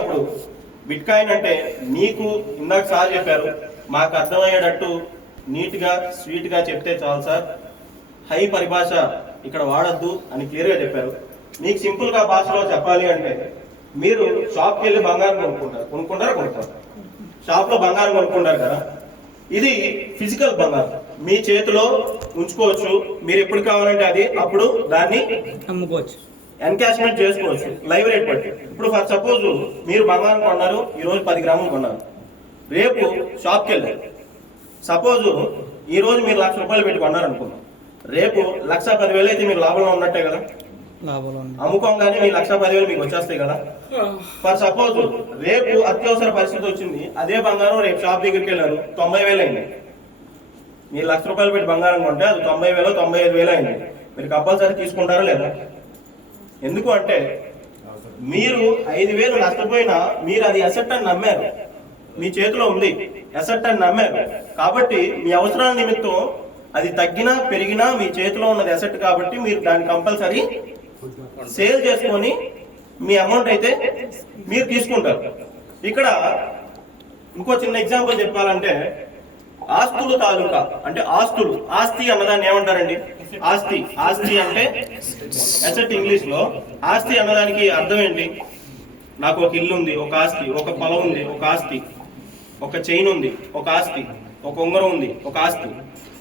అప్పుడు బిట్కాయిన్ అంటే నీకు ఇందాక సార్ చెప్పారు, మాకు అర్థమయ్యేటట్టు నీట్గా స్వీట్గా చెప్తే చాలు సార్, హై పరిభాష ఇక్కడ వాడద్దు అని క్లియర్గా చెప్పారు. మీకు సింపుల్గా భాషలో చెప్పాలి అంటే మీరు షాప్కి వెళ్ళి బంగారం కొనుక్కుంటారు. షాప్లో బంగారం కొనుక్కుంటారు కదా, ఇది ఫిజికల్ బంగారం మీ చేతిలో ఉంచుకోవచ్చు. మీరు ఎప్పుడు కావాలంటే అది అప్పుడు దాన్ని అమ్ముకోవచ్చు, ఎన్కాష్మెంట్ చేసుకోవచ్చు లైవ్ రేట్ బట్టి. ఇప్పుడు ఫర్ సపోజ్ మీరు బంగారం కొన్నారు, ఈ రోజు 10 గ్రాములు కొన్నారు, రేపు షాప్కి వెళ్ళారు. సపోజ్ ఈ రోజు మీరు 1,00,000 రూపాయలు పెట్టి కొన్నారు అనుకున్నాం, రేపు 1,10,000 అయితే మీరు లాభంలో ఉన్నట్టే కదా. అమ్ముకోగానే మీ 1,10,000 మీకు వచ్చేస్తాయి కదా. ఫర్ సపోజ్ రేపు అత్యవసర పరిస్థితి వచ్చింది, అదే బంగారం రేపు షాప్ దగ్గరికి వెళ్ళారు, 90,000 అయింది. మీరు 1,00,000 రూపాయలు పెట్టి బంగారం కొంటే అది 90,000 95,000 అయింది. మీరు కంపల్సరీ తీసుకుంటారా లేదా? ఎందుకు అంటే మీరు 5,000 నష్టపోయినా మీరు అది అసెట్ అని నమ్మారు, మీ చేతిలో ఉంది అసెట్ అని నమ్మారు. కాబట్టి మీ అవసరాల నిమిత్తం అది తగ్గినా పెరిగినా మీ చేతిలో ఉన్నది అసెట్ కాబట్టి మీరు దాన్ని కంపల్సరీ సేల్ చేసుకొని మీ అమౌంట్ అయితే మీరు తీసుకుంటారు. ఇక్కడ ఇంకో చిన్న ఎగ్జాంపుల్ చెప్పాలంటే ఆస్తులు తాలూకా అంటే ఆస్తులు, ఆస్తి అన్నదాన్ని ఏమంటారండి? ఆస్తి అంటే అసెట్ ఇంగ్లీష్ లో. ఆస్తి అన్నదానికి అర్థం ఏంటి? నాకు ఒక ఇల్లు ఉంది, ఒక ఆస్తి, ఒక పొలం ఉంది, ఒక ఆస్తి, ఒక చైన్ ఉంది, ఒక ఆస్తి, ఒక ఉంగరం ఉంది, ఒక ఆస్తి.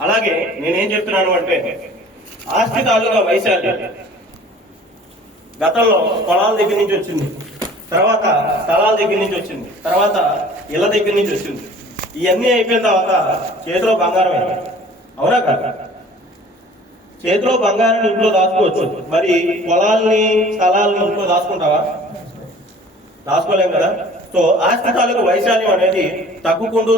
అలాగే నేనేం చెప్తున్నాను అంటే ఆస్తి తాలూకా వైశాల్యం గతంలో పొలాల దగ్గర నుంచి వచ్చింది, తర్వాత స్థలాల దగ్గర నుంచి వచ్చింది, తర్వాత ఇళ్ళ దగ్గర నుంచి వచ్చింది. ఇవన్నీ అయిపోయిన తర్వాత చేతిలో బంగారం అయింది, అవునా కదా? చేతిలో బంగారాన్ని ఇంట్లో దాచుకోవచ్చు, మరి పొలాల్ని స్థలాలని ఇంట్లో దాచుకుంటావా? దాచుకోలేం కదా. సో ఆస్తి తాలూకు వైశాల్యం అనేది తగ్గుకుంటూ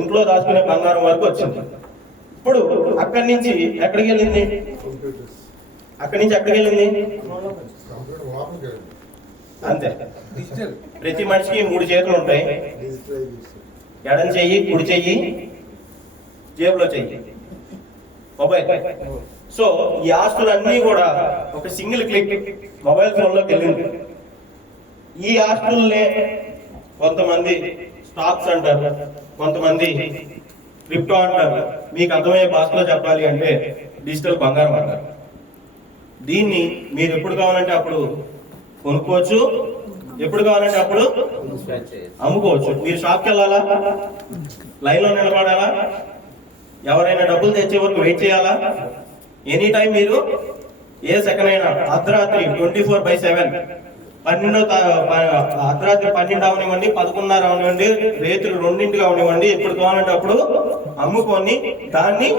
ఇంట్లో దాచుకునే బంగారం వరకు వచ్చింది. ఇప్పుడు అక్కడి నుంచి ఎక్కడికి వెళ్ళింది? అంతే. ప్రతి మనిషికి 3 చేతులు ఉంటాయి, ఎడం చెయ్యి, కుడి చెయ్యి, జేబులో చెయ్యి, మొబైల్. సో ఈ ఆస్తులన్నీ కూడా ఒక సింగిల్ క్లిక్ మొబైల్ ఫోన్ లోకి వెళ్ళింది. ఈ ఆస్తుల్నే కొంతమంది స్టాక్స్ అంటారు, కొంతమంది క్రిప్టో అంటారు. మీకు అర్థమయ్యే భాషలో చెప్పాలి అంటే డిజిటల్ బంగారం అంటారు. దీన్ని మీరు ఎప్పుడు కావాలంటే అప్పుడు కొనుక్కోవచ్చు, ఎప్పుడు కావాలంటే అప్పుడు అమ్ముకోవచ్చు. మీరు షాప్కి వెళ్ళాలా, లైన్ లో నిలబడాలా, ఎవరైనా డబ్బులు తెచ్చే వరకు వెయిట్ చేయాలా? ఎనీ టైం మీరు ఏ సెకండ్ అయినా అర్ధరాత్రి 24/7 అర్ధరాత్రి 12 అవనివ్వండి, 11:30 అవనివ్వండి, రేతులు 2 అవనివ్వండి, ఎప్పుడు కావాలంటే అప్పుడు అమ్ముకొని దాన్ని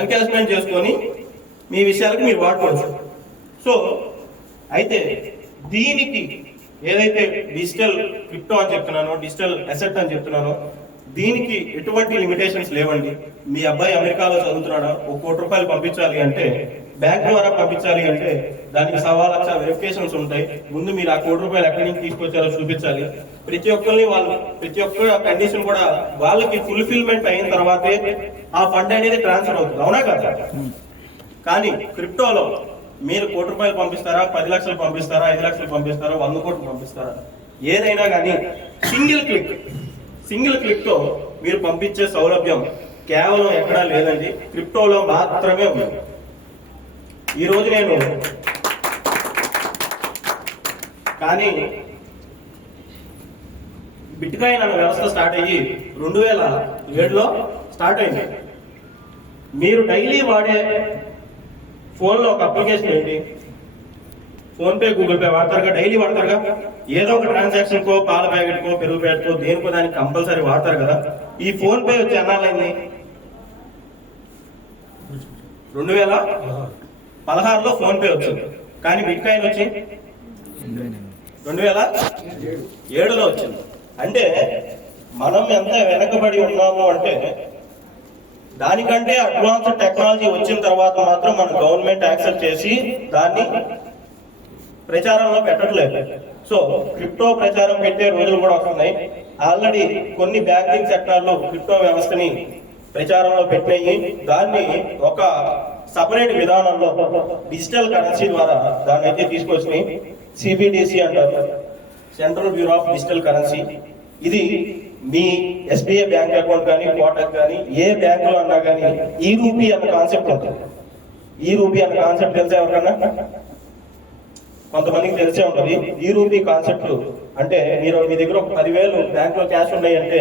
ఎన్కాష్మెంట్ చేసుకొని మీ విషయాలకు మీరు వాడుకోవచ్చు. సో అయితే దీనికి ఏదైతే డిజిటల్ క్రిప్టో అని చెప్తున్నానో, డిజిటల్ అసెట్ అని చెప్తున్నానో, దీనికి ఎటువంటి లిమిటేషన్స్ లేవండి. మీ అబ్బాయి అమెరికాలో చదువుతున్నాడా, 1 కోటి రూపాయలు పంపించాలి అంటే, బ్యాంక్ ద్వారా పంపించాలి అంటే దానికి 1,00,000 వెరిఫికేషన్స్ ఉంటాయి. ముందు మీరు ఆ 1 కోటి రూపాయలు ఎక్కడి నుంచి తీసుకొచ్చారో చూపించాలి. ప్రతి ఒక్క కండిషన్ కూడా వాళ్ళకి ఫుల్ఫిల్మెంట్ అయిన తర్వాతే ఆ ఫండ్ అనేది ట్రాన్స్ఫర్ అవుతుంది, అవునా కదా? కానీ క్రిప్టోలో మీరు 1 కోటి రూపాయలు పంపిస్తారా, 10 లక్షలు పంపిస్తారా, 5 లక్షలు పంపిస్తారా, 100 కోట్లు పంపిస్తారా, ఏదైనా కానీ సింగిల్ క్లిక్ తో మీరు పంపించే సౌలభ్యం కేవలం ఎక్కడా లేదండి, క్రిప్టోలో మాత్రమే ఉంది. ఈరోజు నేను కానీ బిట్కాయిన్ అనే వ్యవస్థ స్టార్ట్ అయ్యి 2007లో స్టార్ట్ అయింది. మీరు డైలీ వాడే ఫోన్లో ఒక అప్లికేషన్ ఏంటి? ఫోన్ పే, గూగుల్ పే వాడతారుగా, డైలీ వాడతారుగా. ఏదో ఒక ట్రాన్సాక్షన్ కో, పాల ప్యాకెట్ కో, పెరుగు ప్యాకెట్ కో, దేనికో దానికి కంపల్సరీ వాడతారు కదా. ఈ ఫోన్ పే వచ్చి ఎన్నాళ్ళైంది? 2016లో ఫోన్ పే వచ్చింది. కానీ బిట్కాయిన్ వచ్చి 2007లో వచ్చింది. అంటే మనం ఎంత వెనకబడి ఉన్నాము అంటే దానికంటే అడ్వాన్స్డ్ టెక్నాలజీ వచ్చిన తర్వాత మాత్రం మన గవర్నమెంట్ యాక్సెప్ట్ చేసి దాన్ని ప్రచారంలో పెట్టట్లేదు. సో క్రిప్టో ప్రచారం పెట్టే రోజులు కూడా వస్తున్నాయి. ఆల్రెడీ కొన్ని బ్యాంకింగ్ సెక్టార్లో క్రిప్టో వ్యవస్థని ప్రచారంలో పెట్టినాయి. దాన్ని ఒక సపరేట్ విధానంలో డిజిటల్ కరెన్సీ ద్వారా దాన్ని అయితే తీసుకొచ్చినాయి. సిబిడిసి అంటారు, central bureau of digital currency. ఇది మీ ఎస్బీఐ బ్యాంక్ అకౌంట్ కానీ, కోటక్ కానీ, ఏ బ్యాంకులో అన్నా కానీ ఈ రూపీ అన్న కాన్సెప్ట్ ఉంటుంది. ఈ రూపీ అన్న కాన్సెప్ట్ తెలిసే ఎవరికన్నా? కొంతమందికి తెలిసే ఉంటుంది. ఈ రూపీ కాన్సెప్ట్ అంటే మీరు మీ దగ్గర ఒక 10,000 బ్యాంక్ లో క్యాష్ ఉన్నాయి అంటే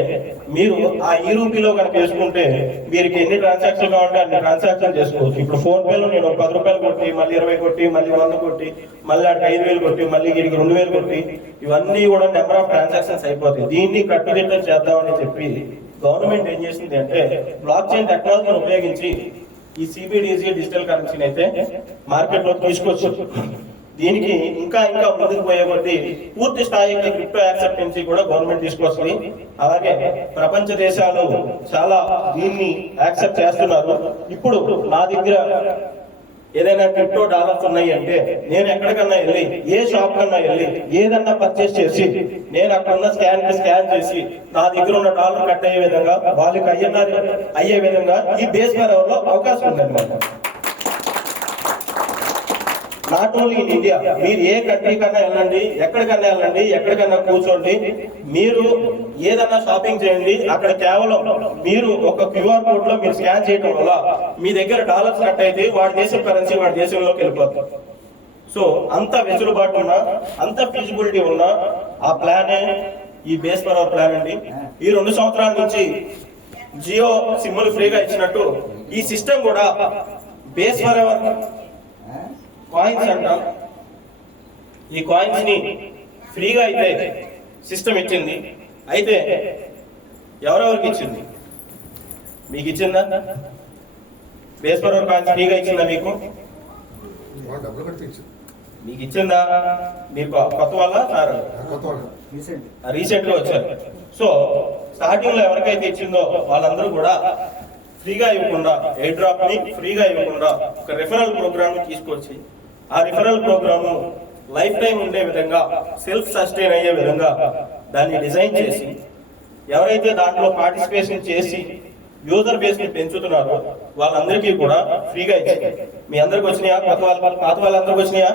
మీరు ఆ ఈ రూపీలో కనుక వేసుకుంటే మీరు ఎన్ని ట్రాన్సాక్షన్ కావాలంటే అన్ని ట్రాన్సాక్షన్ చేసుకోవచ్చు. ఇప్పుడు ఫోన్ పేలో నేను 10 రూపాయలు కొట్టి, మళ్ళీ 20 కొట్టి, మళ్ళీ 100 కొట్టి, మళ్ళీ ఆడికి 5,000 కొట్టి, మళ్ళీ వీడికి 2,000 కొట్టి, ఇవన్నీ కూడా నెంబర్ ఆఫ్ ట్రాన్సాక్షన్స్ అయిపోతాయి. దీన్ని కట్టుదిట్టం చేద్దామని చెప్పి గవర్నమెంట్ ఏం చేసింది అంటే బ్లాక్ చైన్ టెక్నాలజీని ఉపయోగించి ఈ సిబిడిసి డిజిటల్ కరెన్సీని అయితే మార్కెట్ లో తీసుకొచ్చు. దీనికి ఇంకా ముందుకు పోయే కొద్దీ పూర్తి స్థాయికి క్రిప్టో యాక్సెప్టెన్సీ కూడా గవర్నమెంట్ తీసుకొస్తుంది. అలాగే ప్రపంచ దేశాలు చాలా దీన్ని యాక్సెప్ట్ చేస్తున్నారు. ఇప్పుడు నా దగ్గర ఏదైనా క్రిప్టో డాలర్స్ ఉన్నాయి అంటే నేను ఎక్కడికన్నా వెళ్ళి, ఏ షాప్ కన్నా వెళ్ళి ఏదన్నా పర్చేస్ చేసి నేను అక్కడున్న స్కాన్ చేసి నా దగ్గర ఉన్న డాలర్ కట్ అయ్యే విధంగా, వాళ్ళకి అయ్యే విధంగా ఈ బేస్ లో అవకాశం ఉందన్నమాట. నాట్ ఓన్లీ ఇన్ ఇండియా, మీరు ఏ కంట్రీ కన్నా వెళ్ళండి, ఎక్కడికన్నా కూర్చోండి, మీరు ఏదన్నా షాపింగ్ చేయండి, అక్కడ కేవలం మీరు ఒక క్యూఆర్ కోడ్ లో మీరు స్కాన్ చేయడం వల్ల మీ దగ్గర డాలర్స్ కట్ అయితే వాడి దేశం కరెన్సీ వాడి దేశంలోకి వెళ్ళిపోతుంది. సో అంత వెసులుబాటు ఉన్నా, అంత ఫీజిబిలిటీ ఉన్నా ఆ ప్లానే ఈ బేస్ పర్ అవర్ ప్లాన్ అండి. ఈ 2 సంవత్సరాల నుంచి జియో సిమ్ములు ఫ్రీగా ఇచ్చినట్టు ఈ సిస్టమ్ కూడా బేస్ పర్ అవర్ కాయిన్స్ అంటాం. ఈ కాయిన్స్ ని ఫ్రీగా అయితే సిస్టమ్ ఇచ్చింది. అయితే ఎవరెవరికి ఇచ్చింది? మీకు ఇచ్చిందా? బేస్ పర్ అవర్ కాయిన్స్ ఫ్రీగా ఇచ్చిందా? మీకు ఇచ్చిందా? మీరు కొత్త వాళ్ళ రీసెంట్ గా వచ్చారు. సో స్టార్టింగ్ లో ఎవరికైతే ఇచ్చిందో వాళ్ళందరూ కూడా ఫ్రీగా ఇవ్వకుండా, ఎయిర్ డ్రాప్ ని ఫ్రీగా ఇవ్వకుండా ఒక రిఫరల్ ప్రోగ్రామ్ తీసుకొచ్చి ఆ రిఫరల్ ప్రోగ్రామ్ లైఫ్ టైం ఉండే విధంగా, సెల్ఫ్ సస్టైన్ అయ్యే విధంగా దాన్ని డిజైన్ చేసి ఎవరైతే దాంట్లో పార్టిసిపేషన్ చేసి యూజర్ బేస్ ని పెంచుతున్నారో వాళ్ళందరికీ కూడా ఫ్రీగా ఇచ్చింది. మీ అందరికి వచ్చినాయా? పాత వాళ్ళందరికి వచ్చినాయా?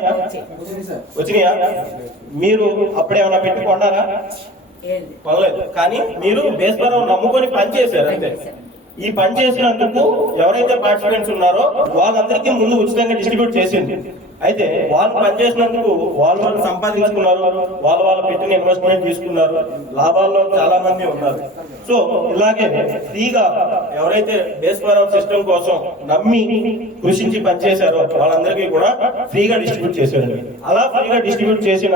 మీరు అప్పుడేమన్నా పెట్టి కొన్నారా? కొనలేదు. కానీ మీరు బేస్ పర్ నమ్ముకొని పనిచేశారు. అంతే. ఈ పని చేసినందుకు ఎవరైతే పార్టిసిపెంట్స్ ఉన్నారో వాళ్ళందరికీ ముందు ఉచితంగా డిస్ట్రిబ్యూట్ చేసింది. అయితే వాళ్ళు పనిచేసినందుకు వాళ్ళు సంపాదించుకున్నారు, వాళ్ళు పెట్టిన ఇన్వెస్ట్మెంట్ తీసుకున్నారు, లాభాల్లో చాలా మంది ఉన్నారు. సో ఇలాగే ఫ్రీగా ఎవరైతే బేస్ పర్ అవర్ సిస్టమ్ కోసం నమ్మి కృషించి పనిచేశారో వాళ్ళందరికీ కూడా ఫ్రీగా డిస్ట్రిబ్యూట్ చేశారు. అలా ఫ్రీగా డిస్ట్రిబ్యూట్ చేసిన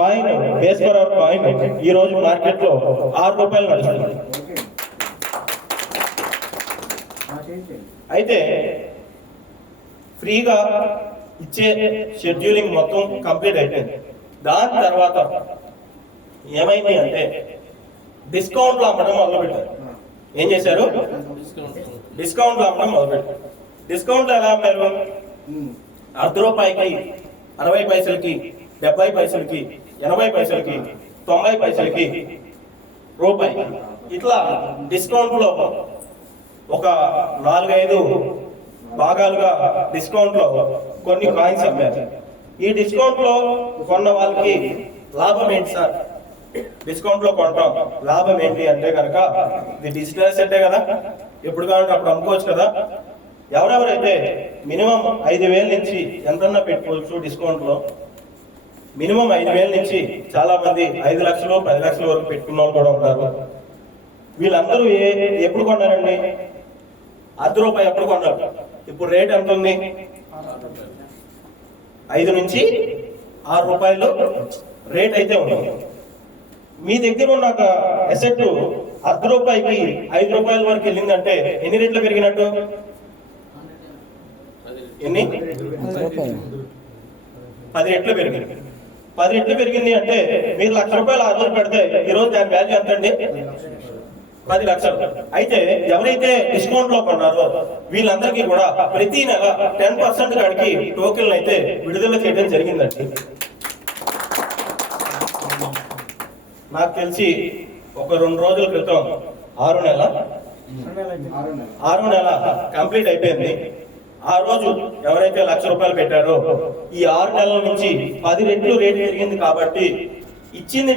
coin, base per hour coin ఈ రోజు మార్కెట్ లో 6 రూపాయలు నడుస్తుంది. అయితే ఫ్రీగా ఇచ్చే షెడ్యూలింగ్ మొత్తం కంప్లీట్ అయిపోయింది. దాని తర్వాత ఏమైంది అంటే డిస్కౌంట్లు అమ్మడం మొదలుపెట్టారు. ఏం చేశారు? డిస్కౌంట్లు అమ్మడం మొదలుపెట్టారు. డిస్కౌంట్లు ఎలా అమ్మారు? ₹1 60 పైసలకి, 70 పైసలకి, 80 పైసలకి, 90 పైసలకి రూపాయి, ఇట్లా డిస్కౌంట్ లో ఒక 4-5 భాగాలుగా డిస్కౌంట్ లో కొన్ని కాయిన్స్ అమ్మారు. ఈ డిస్కౌంట్ లో కొన్న వాళ్ళకి లాభం ఏంటి సార్? డిస్కౌంట్ లో కొంటాం, లాభం ఏంటి అంటే కనుక ఇది డిజిటల్ అసెట్టే కదా, ఎప్పుడు కావాలంటే అప్పుడు అమ్ముకోవచ్చు కదా. ఎవరెవరైతే మినిమం 5,000 నుంచి ఎంతన్నా పెట్టుకోవచ్చు డిస్కౌంట్ లో. మినిమం 5,000 నుంచి చాలా మంది 5 లక్షలు 10 లక్షల వరకు పెట్టుకున్న వాళ్ళు కూడా ఉన్నారు. వీళ్ళందరూ ఎప్పుడు కొన్నారండి? ₹1 ఎప్పుడు కొన్నారు? ఇప్పుడు రేట్ ఎంత ఉంది? 5 నుంచి 6 రూపాయలు రేట్ అయితే ఉంది. మీ దగ్గర ఉన్న ఒక అసెట్ ₹1 5 రూపాయల వరకు వెళ్ళిందంటే ఎన్ని రేట్లు పెరిగినట్టు? ఎన్ని? 10 రెట్లు పెరిగింది. 10 రెట్లు పెరిగింది అంటే మీరు ₹1,00,000 ఆ రోజు పెడితే ఈ రోజు దాని వాల్యూ ఎంత అండి? 10 లక్షలు. అయితే ఎవరైతే డిస్కౌంట్ లో కొన్నారో వీళ్ళందరికీ కూడా ప్రతి నెల 10% కాడికి టోకెన్లు అయితే విడుదల చేయడం జరిగిందండి. నాకు తెలిసి ఒక 2 రోజుల క్రితం 6 నెల కంప్లీట్ అయిపోయింది. ఆ రోజు ఎవరైతే ₹1,00,000 పెట్టారో ఈ 6 నెలల నుంచి 10 రెట్లు రేటు పెరిగింది కాబట్టి ఇచ్చింది